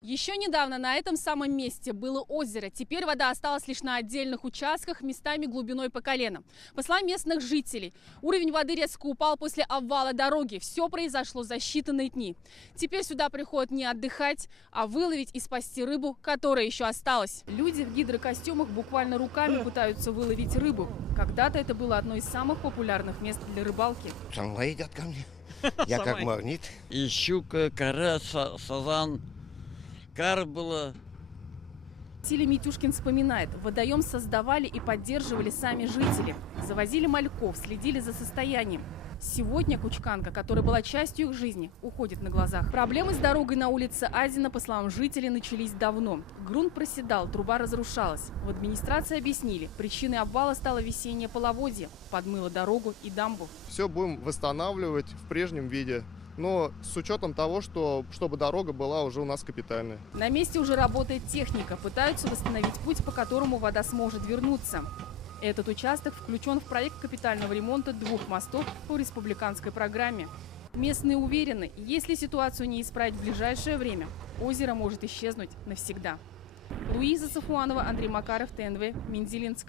Еще недавно на этом самом месте было озеро. Теперь вода осталась лишь на отдельных участках, местами глубиной по колено. По словам местных жителей, уровень воды резко упал после обвала дороги. Все произошло за считанные дни. Теперь сюда приходят не отдыхать, а выловить и спасти рыбу, которая еще осталась. Люди в гидрокостюмах буквально руками пытаются выловить рыбу. Когда-то это было одно из самых популярных мест для рыбалки. Самла едят ко мне. Я как магнит. И щука, карась, сазан. Карп было. Василий Митюшкин вспоминает, водоем создавали и поддерживали сами жители. Завозили мальков, следили за состоянием. Сегодня Кучканка, которая была частью их жизни, уходит на глазах. Проблемы с дорогой на улице Азина, по словам жителей, начались давно. Грунт проседал, труба разрушалась. В администрации объяснили, причиной обвала стало весеннее половодье. Подмыло дорогу и дамбу. Все будем восстанавливать в прежнем виде. Но с учетом того, чтобы дорога была уже у нас капитальная. На месте уже работает техника. Пытаются восстановить путь, по которому вода сможет вернуться. Этот участок включен в проект капитального ремонта 2 мостов по республиканской программе. Местные уверены, если ситуацию не исправить в ближайшее время, озеро может исчезнуть навсегда. Луиза Сафуанова, Андрей Макаров, ТНВ, Мензелинск.